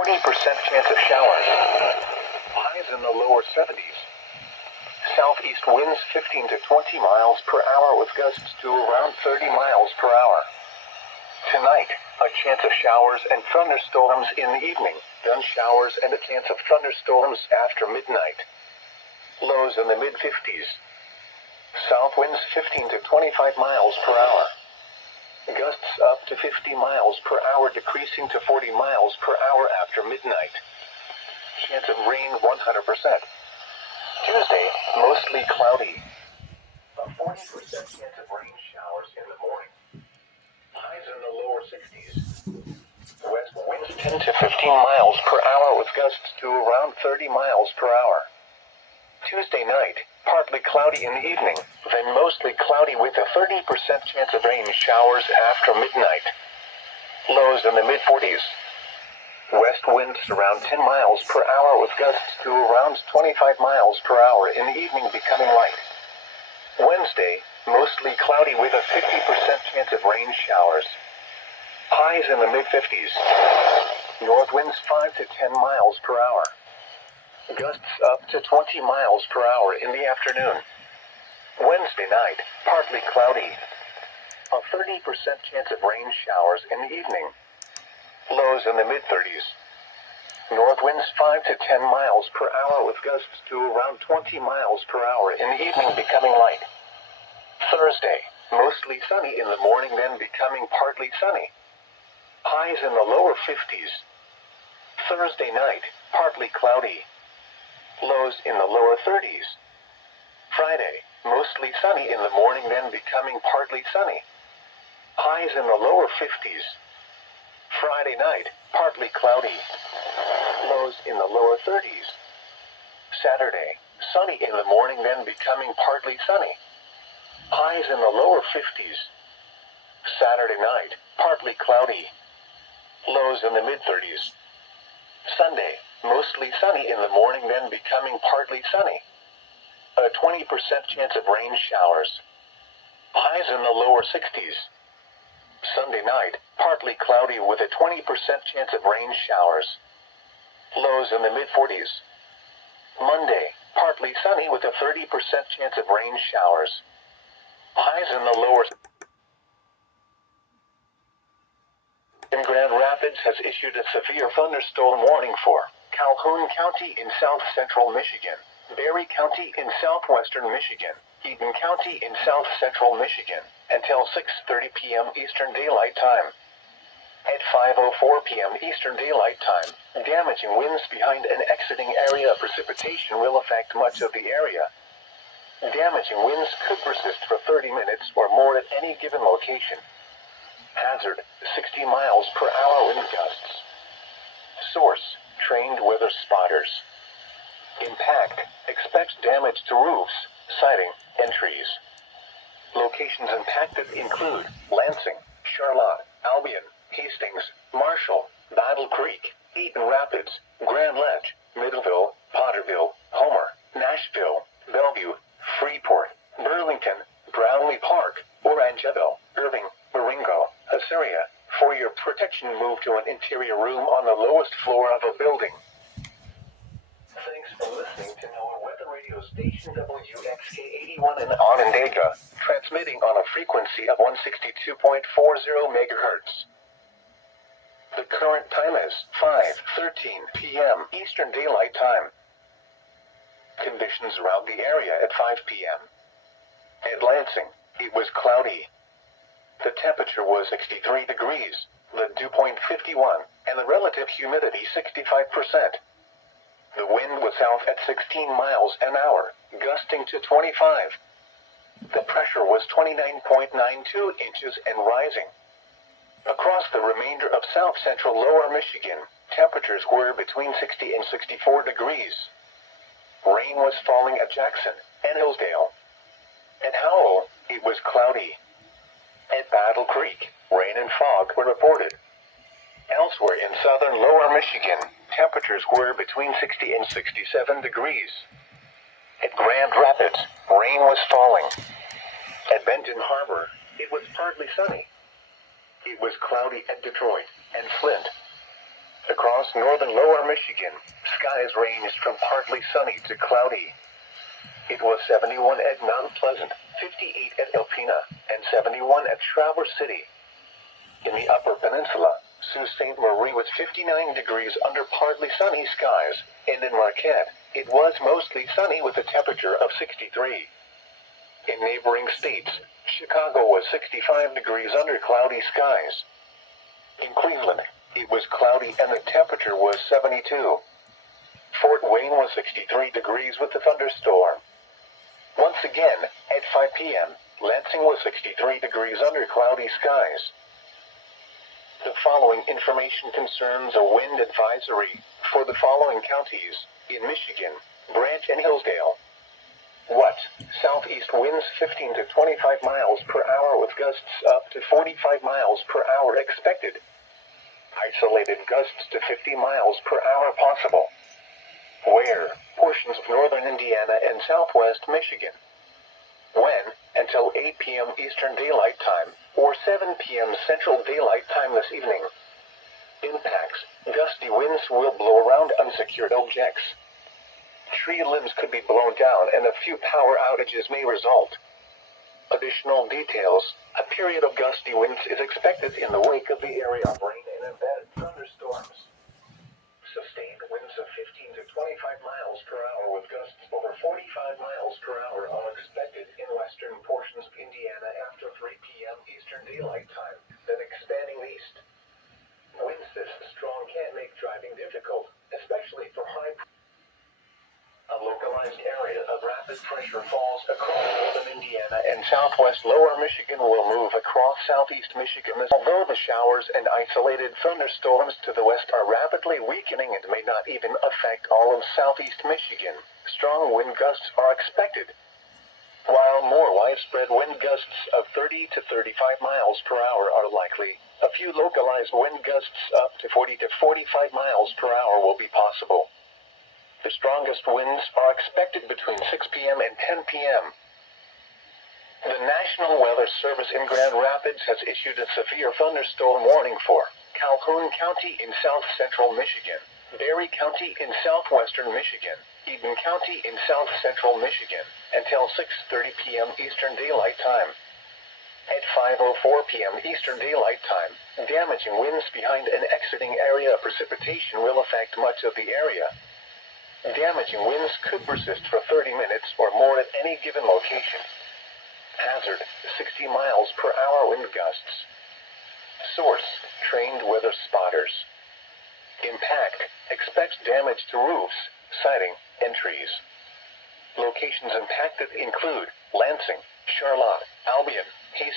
40% chance of showers. Highs in the lower 70s. Southeast winds 15 to 20 miles per hour with gusts to around 30 miles per hour. Tonight, a chance of showers and thunderstorms in the evening, then showers and a chance of thunderstorms after midnight. Lows in the mid-50s. South winds 15 to 25 miles per hour. Gusts up to 50 miles per hour decreasing to 40 miles per hour after midnight. Chance of rain 100%. Tuesday, mostly cloudy. A 40% chance of rain showers in the morning. Highs in the lower 60s. West winds 10 to 15 miles per hour with gusts to around 30 miles per hour. Tuesday night, partly cloudy in the evening, then mostly cloudy with a 30% chance of rain showers after midnight. Lows in the mid-40s. West winds around 10 miles per hour with gusts to around 25 miles per hour in the evening becoming light. Wednesday, mostly cloudy with a 50% chance of rain showers. Highs in the mid-50s. North winds 5 to 10 miles per hour. Gusts up to 20 miles per hour in the afternoon. Wednesday night, partly cloudy. A 30% chance of rain showers in the evening. Lows in the mid-30s. North winds 5 to 10 miles per hour with gusts to around 20 miles per hour in the evening becoming light. Thursday, mostly sunny in the morning then becoming partly sunny. Highs in the lower 50s. Thursday night, partly cloudy. Lows in the lower 30s. Friday, mostly sunny in the morning then becoming partly sunny. Highs in the lower 50s. Friday night, partly cloudy. Lows in the lower 30s. Saturday, sunny in the morning then becoming partly sunny. Highs in the lower 50s. Saturday night, partly cloudy. Lows in the mid-30s. Sunday, mostly sunny in the morning then becoming partly sunny. A 20% chance of rain showers. Highs in the lower 60s. Sunday night, partly cloudy with a 20% chance of rain showers. Lows in the mid-40s. Monday, partly sunny with a 30% chance of rain showers. Highs in the lower. In Grand Rapids has issued a severe thunderstorm warning for Calhoun County in south-central Michigan, Berry County in southwestern Michigan, Eaton County in south-central Michigan, until 6:30 p.m. Eastern Daylight Time. At 5:04 p.m. Eastern Daylight Time, damaging winds behind an exiting area of precipitation will affect much of the area. Damaging winds could persist for 30 minutes or more at any given location. Hazard, 60 miles per hour wind gusts. Source, trained weather spotters. Impact, expects damage to roofs, siding, and trees. Locations impacted include Lansing, Charlotte, Albion, Hastings, Marshall, Battle Creek, Eaton Rapids, Grand Ledge, Middleville, Potterville, Homer, Nashville, Bellevue, Freeport, Burlington, Brownlee Park, Orangeville, Irving, Marengo, Assyria. For your protection, move to an interior room on the lowest floor of a building. Thanks for listening to NOAA Weather Radio Station WXK 81 in Onondaga, transmitting on a frequency of 162.40 megahertz. The current time is 5:13 p.m. Eastern Daylight Time. Conditions around the area at 5 p.m. At Lansing, it was cloudy. The temperature was 63 degrees, the dew point 51, and the relative humidity 65%. The wind was south at 16 miles an hour, gusting to 25. The pressure was 29.92 inches and rising. Across the remainder of south-central lower Michigan, temperatures were between 60 and 64 degrees. Rain was falling at Jackson and Hillsdale. At Howell, it was cloudy. At Battle Creek, rain and fog were reported. Elsewhere in southern lower Michigan, temperatures were between 60 and 67 degrees. At Grand Rapids, rain was falling. At Benton Harbor, it was partly sunny. It was cloudy at Detroit and Flint. Across northern lower Michigan, skies ranged from partly sunny to cloudy. It was 71 at Mount Pleasant, 58 at Alpena, and 71 at Traverse City. In the Upper Peninsula, Sault Ste. Marie was 59 degrees under partly sunny skies, and in Marquette, it was mostly sunny with a temperature of 63. In neighboring states, Chicago was 65 degrees under cloudy skies. In Cleveland, it was cloudy and the temperature was 72. Fort Wayne was 63 degrees with a thunderstorm. Once again, at 5 p.m., Lansing was 63 degrees under cloudy skies. The following information concerns a wind advisory for the following counties in Michigan, Branch and Hillsdale. What? Southeast winds 15 to 25 miles per hour with gusts up to 45 miles per hour expected. Isolated gusts to 50 miles per hour possible. Where? Portions of northern Indiana and southwest Michigan. When? Until 8 p.m. Eastern Daylight Time, or 7 p.m. Central Daylight Time this evening. Impacts: gusty winds will blow around unsecured objects. Tree limbs could be blown down and a few power outages may result. Additional details: a period of gusty winds is expected in the wake of the area of rain and embedded thunderstorms. Sustained winds of 15 to 25 miles per hour with gusts over 45 miles per hour are expected in western portions of Indiana after 3 p.m. Eastern Daylight Time, then expanding east. Winds this strong can make driving difficult, especially for high. A localized area of rapid pressure falls across northern Indiana and southwest lower Michigan will move across southeast Michigan. Although the showers and isolated thunderstorms to the west are rapidly weakening and may not even affect all of southeast Michigan, strong wind gusts are expected. While more widespread wind gusts of 30 to 35 miles per hour are likely, a few localized wind gusts up to 40 to 45 miles per hour will be possible. The strongest winds are expected between 6 p.m. and 10 p.m. The National Weather Service in Grand Rapids has issued a severe thunderstorm warning for Calhoun County in south central Michigan, Berry County in southwestern Michigan, Eden County in south central Michigan, until 6:30 p.m. Eastern Daylight Time. At 5:04 p.m. Eastern Daylight Time, damaging winds behind an exiting area of precipitation will affect much of the area. Damaging winds could persist for 30 minutes or more at any given location. Hazard: 60 miles per hour wind gusts. Source: trained weather spotters. Impact: expect damage to roofs, siding, and trees. Locations impacted include Lansing, Charlotte, Albion, Hastings.